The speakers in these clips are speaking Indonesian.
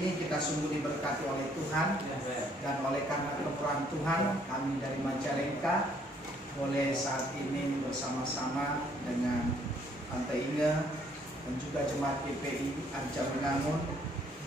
ini kita sungguh diberkati oleh Tuhan, dan oleh karena kemurahan Tuhan kami dari Majalengka boleh saat ini bersama-sama dengan Tante Inge dan juga jemaat GPI Arja Menangun,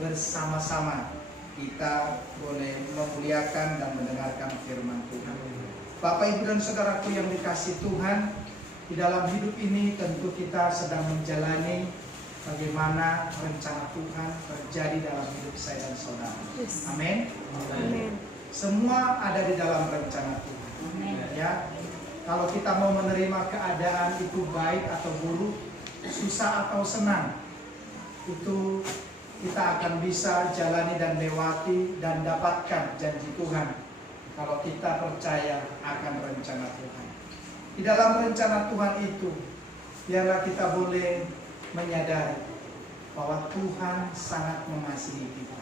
bersama-sama kita boleh memuliakan dan mendengarkan firman Tuhan. Bapak, Ibu, dan saudaraku yang dikasihi Tuhan, di dalam hidup ini tentu kita sedang menjalani bagaimana rencana Tuhan terjadi dalam hidup saya dan saudara. Amin. Amin. Semua ada di dalam rencana Tuhan. Ya, kalau kita mau menerima keadaan itu baik atau buruk, susah atau senang, itu kita akan bisa jalani dan lewati dan dapatkan janji Tuhan kalau kita percaya akan rencana Tuhan. Di dalam rencana Tuhan itu, biarlah kita boleh menyadari bahwa Tuhan sangat mengasihi kita.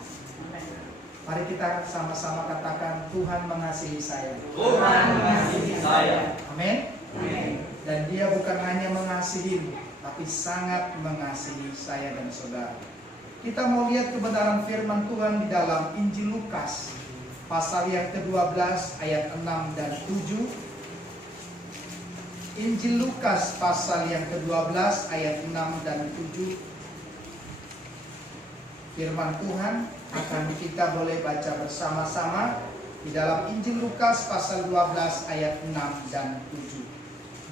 Mari kita sama-sama katakan, Tuhan mengasihi saya. Tuhan mengasihi saya. Amin. Amin. Dan Dia bukan hanya mengasihi, tapi sangat mengasihi saya dan saudara. Kita mau lihat kebenaran firman Tuhan di dalam Injil Lukas pasal yang ke-12 ayat 6 dan 7. Injil Lukas pasal yang ke-12 ayat 6 dan 7. Firman Tuhan akan kita boleh baca bersama-sama di dalam Injil Lukas pasal 12 ayat 6 dan 7.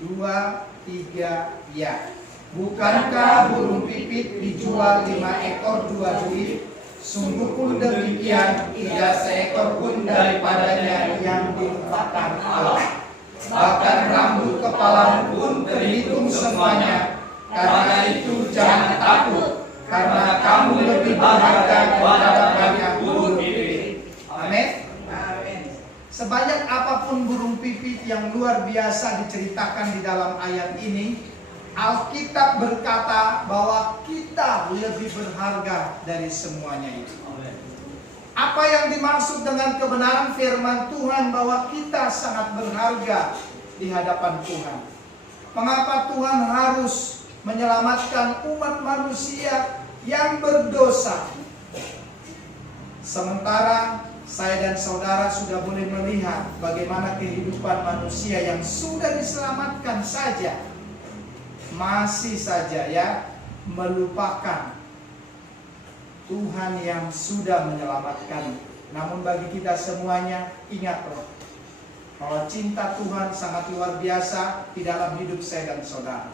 2, 3, ya. Bukankah burung pipit dijual 5 ekor 2 duit? Sungguh pun demikian, tidak seekor pun daripadanya yang dilupakan Allah. Bahkan rambut kepala pun terhitung semuanya. Karena itu jangan takut, karena kamu lebih berharga daripada banyak burung pipit. Amin. Sebanyak apapun burung pipit yang luar biasa diceritakan di dalam ayat ini, Alkitab berkata bahwa kita lebih berharga dari semuanya itu. Apa yang dimaksud dengan kebenaran firman Tuhan bahwa kita sangat berharga di hadapan Tuhan? Mengapa Tuhan harus menyelamatkan umat manusia yang berdosa? Sementara saya dan saudara sudah boleh melihat bagaimana kehidupan manusia yang sudah diselamatkan saja masih saja melupakan Tuhan yang sudah menyelamatkan. Namun bagi kita semuanya, ingatlah bahwa cinta Tuhan sangat luar biasa di dalam hidup saya dan saudara.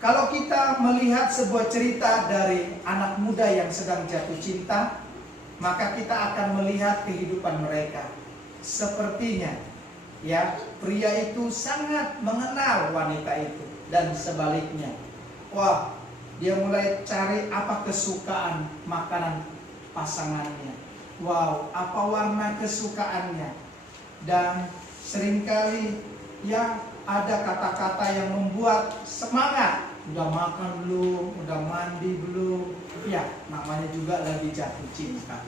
Kalau kita melihat sebuah cerita dari anak muda yang sedang jatuh cinta, maka kita akan melihat kehidupan mereka. Sepertinya pria itu sangat mengenal wanita itu, dan sebaliknya. Wah, dia mulai cari apa kesukaan makanan pasangannya. Wow, apa warna kesukaannya. Dan seringkali ada kata-kata yang membuat semangat. Udah makan belum? Udah mandi belum? Namanya juga lagi jatuh cinta.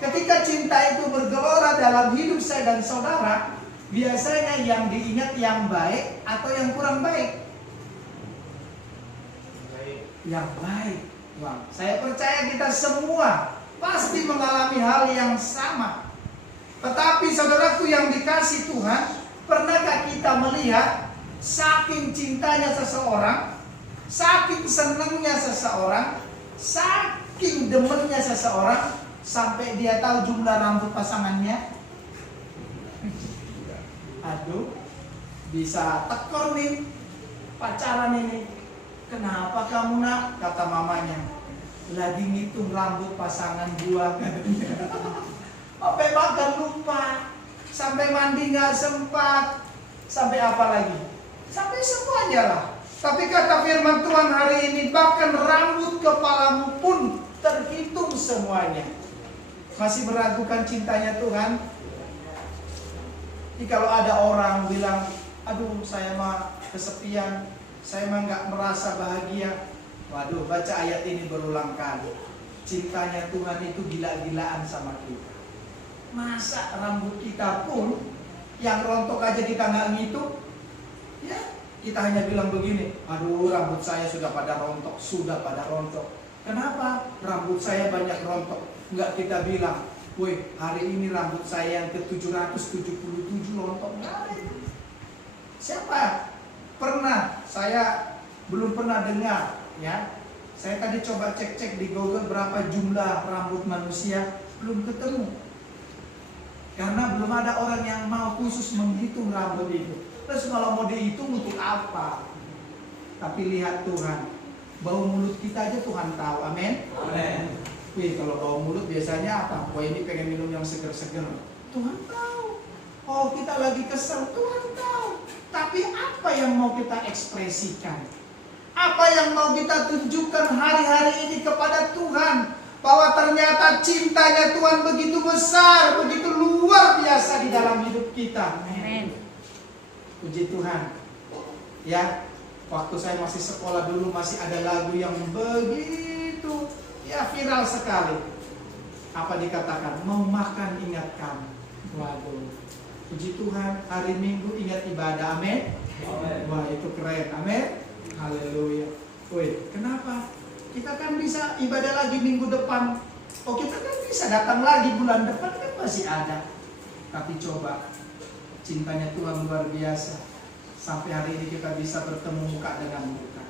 Ketika cinta itu bergelora dalam hidup saya dan saudara, biasanya yang diingat yang baik atau yang kurang baik? Yang baik. Wah, saya percaya kita semua pasti mengalami hal yang sama. Tetapi saudaraku yang dikasihi Tuhan, pernahkah kita melihat saking cintanya seseorang, saking senangnya seseorang, saking demennya seseorang, sampai dia tahu jumlah rambut pasangannya? Aduh, bisa tekor nih pacaran ini. Kenapa kamu nak? Kata mamanya, lagi ngitung rambut pasangan gua. Sampai makan lupa, sampai mandi gak sempat, sampai apa lagi? Sampai semuanya lah. Tapi kata firman Tuhan hari ini, bahkan rambut kepalamu pun terhitung semuanya. Masih meragukan cintanya Tuhan? Jadi kalau ada orang bilang, aduh saya mah kesepian, saya mah gak merasa bahagia. Waduh, baca ayat ini berulang kali. Cintanya Tuhan itu gila-gilaan sama kita. Masa rambut kita pun yang rontok aja kita gak ngitung? Kita hanya bilang begini, aduh rambut saya sudah pada rontok, Kenapa? Rambut saya banyak rontok. Enggak kita bilang, woi hari ini rambut saya yang ke-777 rontok. Enggak ada itu. Siapa? Pernah, saya belum pernah dengar ya. Saya tadi coba cek-cek di Google berapa jumlah rambut manusia, belum ketemu. Karena belum ada orang yang mau khusus menghitung rambut itu. Terus kalau mau dihitung untuk apa? Tapi lihat Tuhan, bau mulut kita aja Tuhan tahu, amin? Amin. Wih, kalau bau mulut biasanya apa? Wah ini pengen minum yang seger-seger. Tuhan tahu. Oh kita lagi kesel, Tuhan tahu. Tapi apa yang mau kita ekspresikan? Apa yang mau kita tunjukkan hari-hari ini kepada Tuhan? Bahwa ternyata cintanya Tuhan begitu besar, begitu luar biasa di dalam hidup kita. Amin. Puji Tuhan. Ya, waktu saya masih sekolah dulu masih ada lagu yang begitu ya viral sekali. Apa dikatakan? Mau makan ingat kami. Waduh. Puji Tuhan, hari Minggu ingat ibadah. Amin. Wah, itu keren. Amin. Haleluya. Woi, kenapa? Kita kan bisa ibadah lagi minggu depan. Oh, kita kan bisa datang lagi bulan depan kan masih ada. Tapi coba, cintanya Tuhan luar biasa. Sampai hari ini kita bisa bertemu muka dengan muka.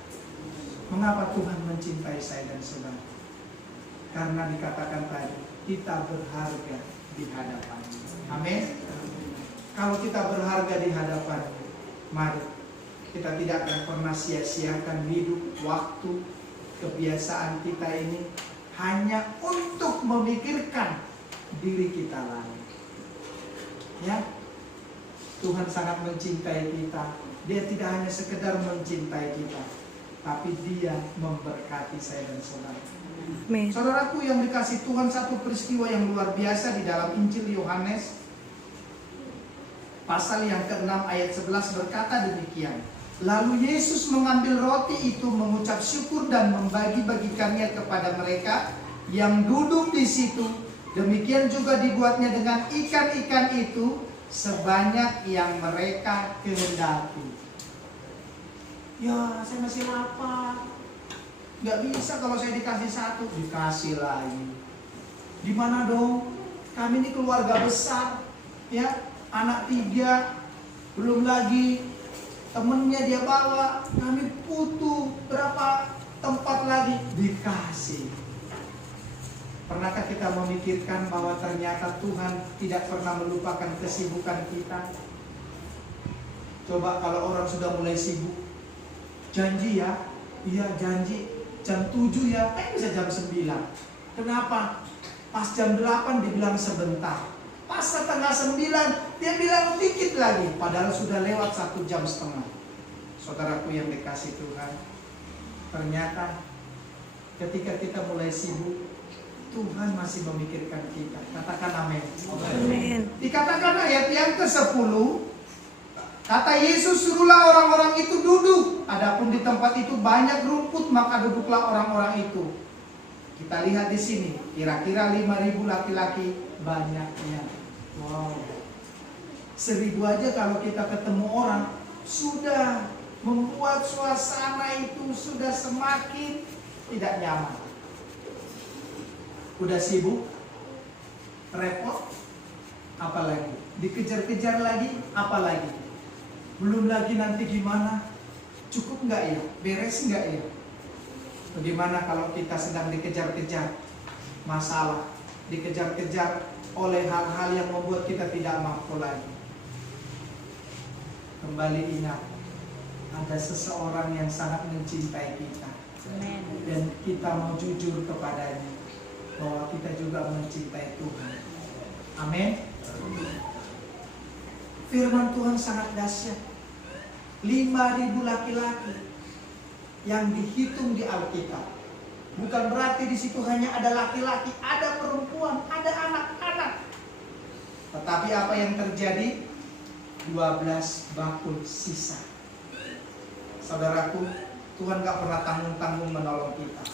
Mengapa Tuhan mencintai saya dan saudara? Karena dikatakan tadi, kita berharga di hadapan. Amin. Kalau kita berharga di hadapan, mari kita tidak akan pernah sia-siakan hidup, waktu, kebiasaan kita ini hanya untuk memikirkan diri kita lagi. Ya, Tuhan sangat mencintai kita. Dia tidak hanya sekedar mencintai kita, tapi Dia memberkati saya dan saudara. Amin. Saudaraku yang dikasih Tuhan, satu peristiwa yang luar biasa di dalam Injil Yohanes pasal yang ke-6 ayat 11 berkata demikian. Lalu Yesus mengambil roti itu, mengucap syukur dan membagi-bagikannya kepada mereka yang duduk di situ. Demikian juga dibuatnya dengan ikan-ikan itu sebanyak yang mereka kehendaki. Ya, saya masih lapar. Gak bisa kalau saya dikasih satu, dikasih lagi. Di mana dong? Kami ini keluarga besar, ya, anak 3, belum lagi temennya dia bawa, kami butuh berapa tempat lagi, dikasih. Pernahkah kita memikirkan bahwa ternyata Tuhan tidak pernah melupakan kesibukan kita? Coba kalau orang sudah mulai sibuk, janji ya, iya janji jam 7 ya, bisa jam 9. Kenapa? Pas jam 8 dibilang sebentar. Pas setengah 9 dia bilang dikit lagi, padahal sudah lewat 1,5 jam. Saudaraku yang dikasih Tuhan, ternyata ketika kita mulai sibuk, Tuhan masih memikirkan kita. Katakan amin. Amin. Dikatakan ayat yang ke-10, kata Yesus, suruhlah orang-orang itu duduk. Adapun di tempat itu banyak rumput, maka duduklah orang-orang itu. Kita lihat di sini, kira-kira 5.000 laki-laki, banyaknya. Wow. 1.000 aja kalau kita ketemu orang, sudah membuat suasana itu sudah semakin tidak nyaman. Udah sibuk, repot, apalagi dikejar-kejar lagi, apalagi belum lagi nanti gimana, cukup nggak ya, beres nggak ya. Bagaimana kalau kita sedang dikejar-kejar masalah, dikejar-kejar oleh hal-hal yang membuat kita tidak mampu lagi. Kembali ingat, ada seseorang yang sangat mencintai kita. Amin. Dan kita mau jujur kepadanya bahwa kita juga mencintai Tuhan. Amin. Firman Tuhan sangat dahsyat. 5.000 laki-laki yang dihitung di Alkitab. Bukan berarti di situ hanya ada laki-laki, ada perempuan, ada anak-anak. Tetapi apa yang terjadi? 12 bakul sisa. Saudaraku, Tuhan gak pernah tanggung-tanggung menolong kita.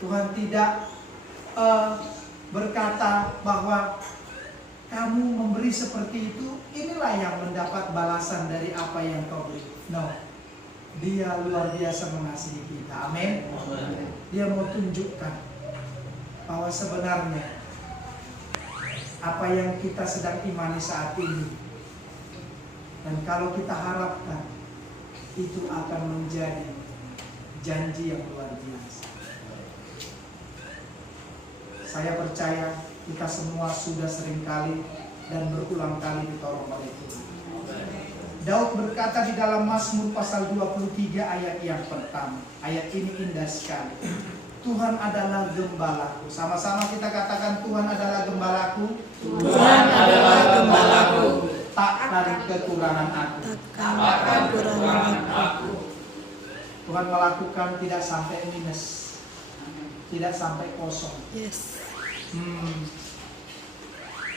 Tuhan tidak berkata bahwa kamu memberi seperti itu, inilah yang mendapat balasan dari apa yang kau beri. No, Dia luar biasa mengasihi kita. Amin. Dia mau tunjukkan bahwa sebenarnya apa yang kita sedang imani saat ini, dan kalau kita harapkan, itu akan menjadi janji yang luar biasa. Saya percaya kita semua sudah seringkali dan berulang kali ditolong oleh Tuhan. Daud berkata di dalam Mazmur pasal 23 ayat yang pertama. Ayat ini indah sekali. Tuhan adalah gembalaku. Sama-sama kita katakan, Tuhan adalah gembalaku. Tuhan adalah gembalaku. Takkan kekurangan aku. Takkan kekurangan aku. Tuhan melakukan tidak sampai minus, tidak sampai kosong. Yes.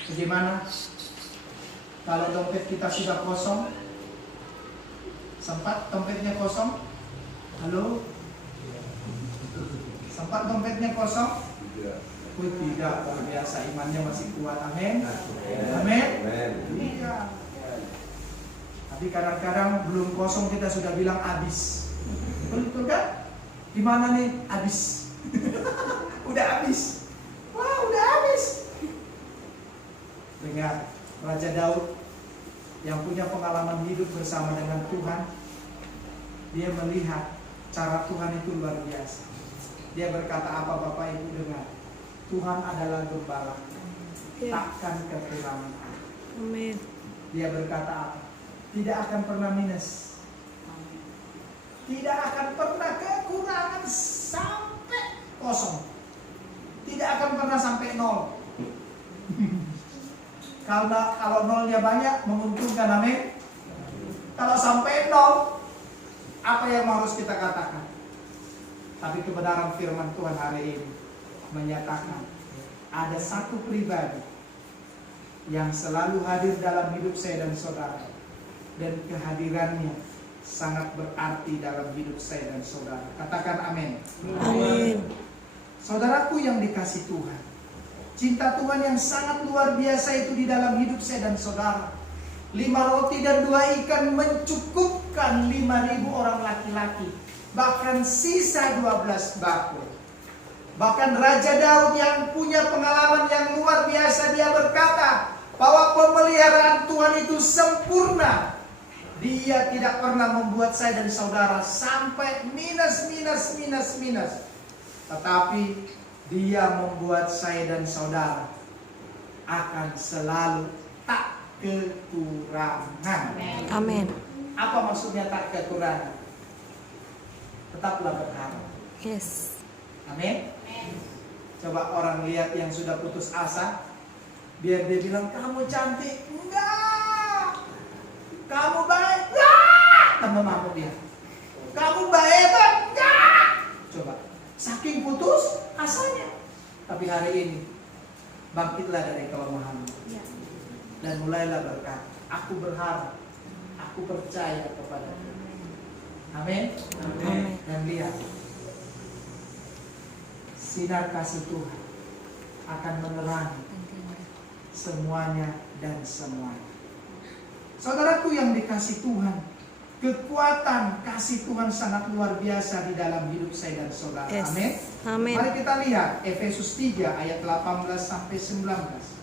Bagaimana kalau dompet kita sudah kosong? Sempat dompetnya kosong? Halo? Sempat dompetnya kosong? Tidak, luar biasa, imannya masih kuat. Amin. Amin. Iya. Tapi kadang-kadang belum kosong kita sudah bilang habis. Betul kan? Gimana nih? Habis. Udah habis. Wah, udah habis. Dengar, Raja Daud yang punya pengalaman hidup bersama dengan Tuhan, dia melihat cara Tuhan itu luar biasa. Dia berkata apa Bapak Ibu dengar? Tuhan adalah gembala, takkan kekurangan. Amin. Dia berkata apa? Tidak akan pernah minus. Tidak akan pernah kekurangan sampai kosong. Tidak akan pernah sampai nol. Kalau nolnya banyak menguntungkan, amin. Kalau sampai nol, apa yang harus kita katakan? Tapi kebenaran firman Tuhan hari ini menyatakan ada satu pribadi yang selalu hadir dalam hidup saya dan saudara, dan kehadirannya sangat berarti dalam hidup saya dan saudara. Katakan amin. Amin. Saudaraku yang dikasih Tuhan, cinta Tuhan yang sangat luar biasa itu di dalam hidup saya dan saudara. 5 roti dan 2 ikan mencukupkan 5.000 orang laki-laki, bahkan sisa 12 bakul. Bahkan Raja Daud yang punya pengalaman yang luar biasa, dia berkata bahwa pemeliharaan Tuhan itu sempurna. Dia tidak pernah membuat saya dan saudara sampai minus. Tetapi dia membuat saya dan saudara akan selalu tak kekurangan. Amin. Apa maksudnya tak kekurangan? Tetaplah berharap. Yes. Amin. Coba orang lihat yang sudah putus asa, biar dia bilang kamu cantik, enggak. Kamu baik, enggak. Tambah mampu dia. Kamu baik, enggak. Coba, saking putus asanya. Tapi hari ini bangkitlah dari kelemahan dan mulailah berkata, aku berharap, aku percaya kepada Tuhan. Amin. Amin. Dan lihat, sinar kasih Tuhan akan menerangi semuanya dan semuanya. Saudaraku yang dikasih Tuhan, kekuatan kasih Tuhan sangat luar biasa di dalam hidup saya dan saudara. Yes. Amin. Amin. Mari kita lihat Efesus 3 ayat 18 sampai 19.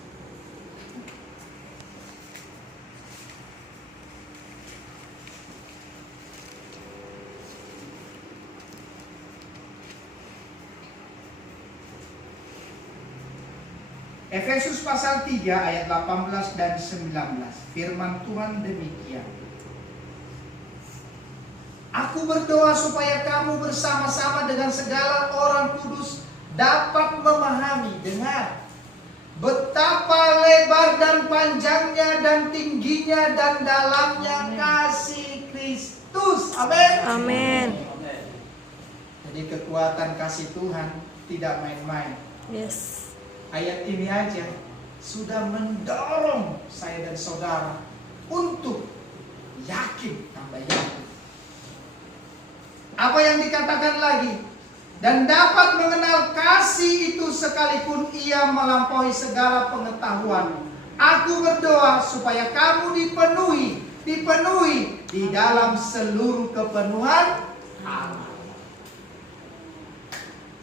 Efesus pasal 3 ayat 18 dan 19. Firman Tuhan demikian. Aku berdoa supaya kamu bersama-sama dengan segala orang kudus dapat memahami, dengar, betapa lebar dan panjangnya dan tingginya dan dalamnya kasih Kristus. Amin. Amin. Jadi kekuatan kasih Tuhan tidak main-main. Yes. Ayat ini aja sudah mendorong saya dan saudara untuk yakin, tambah yakin. Apa yang dikatakan lagi? Dan dapat mengenal kasih itu sekalipun ia melampaui segala pengetahuan. Aku berdoa supaya kamu dipenuhi di dalam seluruh kepenuhan Allah.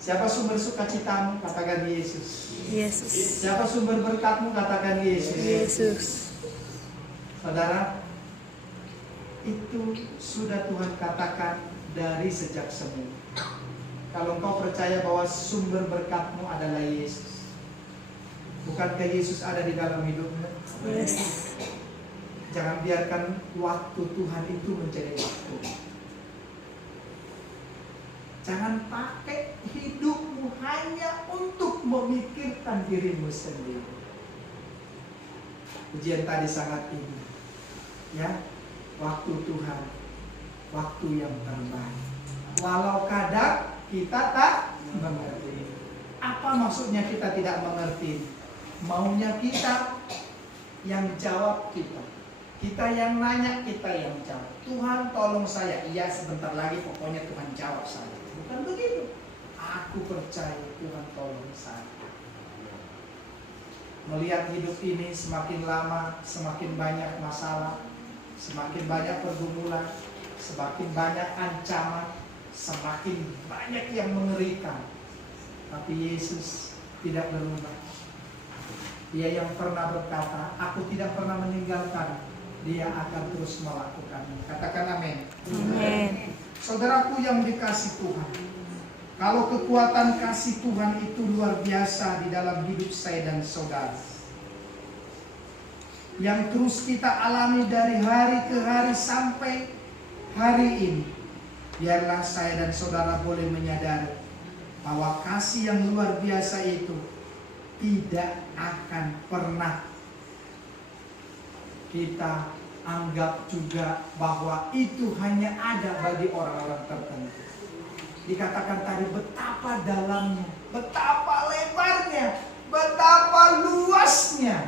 Siapa sumber sukacitamu? Katakan Yesus. Yesus. Siapa sumber berkatmu? Katakan Yesus. Yesus. Saudara, itu sudah Tuhan katakan dari sejak semula. Kalau engkau percaya bahwa sumber berkatmu adalah Yesus, bukankah Yesus ada di dalam hidupmu? Yes. Jangan biarkan waktu Tuhan itu menjadi waktu. Jangan pakai hidupmu hanya untuk memikirkan dirimu sendiri. Ujian tadi sangat indah. Ya, waktu Tuhan, waktu yang terbaik. Walau kadang kita tak mengerti. Apa maksudnya kita tidak mengerti? Maunya kita yang jawab kita. Kita yang nanya, kita yang jawab. Tuhan tolong saya. Iya, sebentar lagi pokoknya Tuhan jawab saya. Bukan begitu. Aku percaya Tuhan tolong saya. Melihat hidup ini semakin lama, semakin banyak masalah, semakin banyak pergumulan, semakin banyak ancaman, semakin banyak yang mengerikan. Tapi Yesus tidak berubah. Dia yang pernah berkata, aku tidak pernah meninggalkan. Dia akan terus melakukannya. Katakan amin. Amin. Saudaraku yang dikasih Tuhan, kalau kekuatan kasih Tuhan itu luar biasa di dalam hidup saya dan saudara, yang terus kita alami dari hari ke hari sampai hari ini, biarlah saya dan saudara boleh menyadari bahwa kasih yang luar biasa itu tidak akan pernah kita anggap juga bahwa itu hanya ada bagi orang-orang tertentu. Dikatakan tadi betapa dalamnya, betapa lebarnya, betapa luasnya.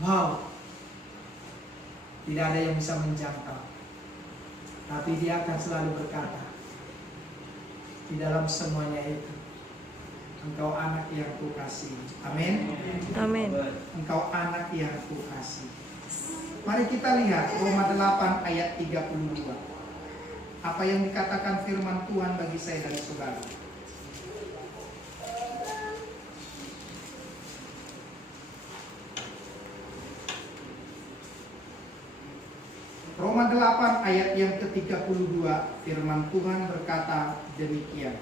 Wow, tidak ada yang bisa menjangkau. Tapi dia akan selalu berkata, di dalam semuanya itu, engkau anak yang kukasihi. Amin. Amin. Engkau anak yang kukasihi. Mari kita lihat Roma 8 ayat 32. Apa yang dikatakan firman Tuhan bagi saya dan saudara. Roma 8 ayat yang ke-32, firman Tuhan berkata demikian.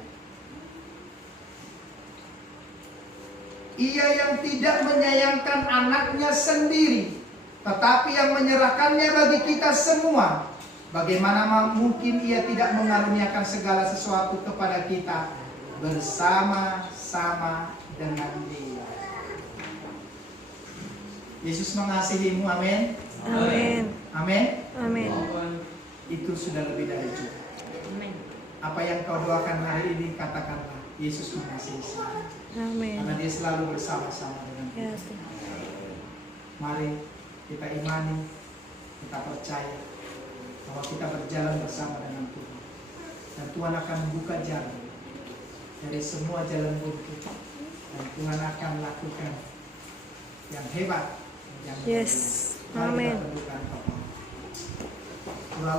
Ia yang tidak menyayangkan anaknya sendiri, tetapi yang menyerahkannya bagi kita semua, bagaimana mungkin ia tidak mengaruniakan segala sesuatu kepada kita bersama-sama dengan dia. Yesus mengasihimu, amin. Amin. Amin. Amin. Itu sudah lebih dari cukup. Apa yang kau doakan hari ini, katakanlah, Yesus mengasihi saya. Amin. Karena dia selalu bersama-sama dengan kita. Ya Tuhan. Mari kita imani, kita percaya bahwa kita berjalan bersama dengan Tuhan. Dan Tuhan akan membuka jalan dari semua jalan buntu. Dan Tuhan akan lakukan yang hebat, yang Yes. luar biasa. Mari Amin. kita tundukkan kepala.